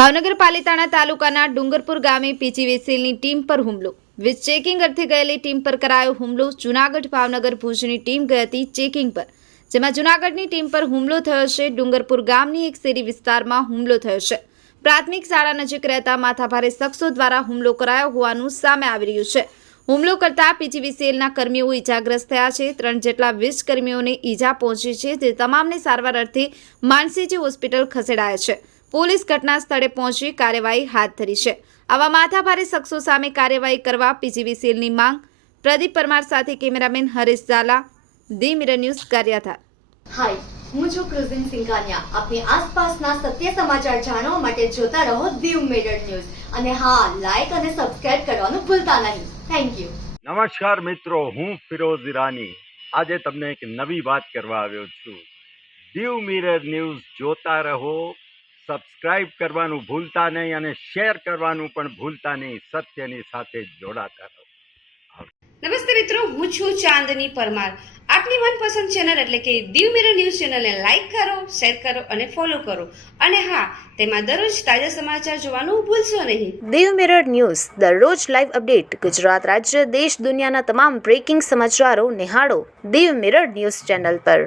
ભાવનગર પાલિતાણા તાલુકાના ડુંગરપુર ગામે પીજીવીસીએલની ટીમ પર હુમલો. વીજ ચેકિંગ અર્થે ગયેલી ટીમ પર કરાયો હુમલો. જૂનાગઢ ભાવનગર ભુજની ટીમ ગઈ હતી ચેકિંગ પર, જેમાં જૂનાગઢની ટીમ પર હુમલો થયો છે. ડુંગરપુર ગામની એક શેરી વિસ્તારમાં હુમલો થયો છે. પ્રાથમિક શાળા નજીક રહેતા માથાભારે શખ્સો દ્વારા હુમલો કરાયો હોવાનું સામે આવી રહ્યું છે. હુમલો કરતા પીજીવીસીએલના કર્મીઓ ઈજાગ્રસ્ત થયા છે. 3 જેટલા વીજ કર્મીઓને ઈજા પહોંચી છે, જે તમામને સારવાર અર્થે માનસીજી હોસ્પિટલ ખસેડાયા છે. પોલીસ ઘટના સ્થળે પહોંચી કાર્યવાહી હાથ ધરી છે. આવા માથાભારે શખ્સો સામે કાર્યવાહી કરવા પીજીવીસીએલની માંગ. પ્રદીપ પરમાર સાથે cameraman Harish Jhala, the Mirror News, Gariadhar. Hi, હું છું ક્રુઝિન સિંઘાનિયા. આપની આસપાસના સત્ય સમાચાર જાણવા માટે જોતા રહો ધી મિરર ન્યૂઝ. અને હા, લાઈક અને સબસ્ક્રાઇબ કરવાનું ભૂલતા નહીં. Thank you. નમસ્કાર મિત્રો, હું ફિરોઝ ઈરાની. આજે તમને એક નવી વાત કરવા આવ્યો છું. ધી મિરર ન્યૂઝ જોતા રહો, સબસ્ક્રાઇબ કરવાનું ભૂલતા નહીં અને શેર કરવાનું પણ ભૂલતા નહીં. સત્યની સાથે જોડાતા રહો. નમસ્તે મિત્રો, હું છું ચાંદની પરમાર. આપની મનપસંદ ચેનલ એટલે કે ધી મિરર ન્યૂઝ ચેનલને લાઈક કરો, શેર કરો અને ફોલો કરો. અને હા, તેમાં દરરોજ તાજા સમાચાર જોવાનું ભૂલશો નહીં. ધી મિરર ન્યૂઝ દરરોજ લાઈવ અપડેટ. ગુજરાત રાજ્ય, દેશ, દુનિયાના તમામ બ્રેકિંગ સમાચારો નિહાળો ધી મિરર ન્યૂઝ ચેનલ પર.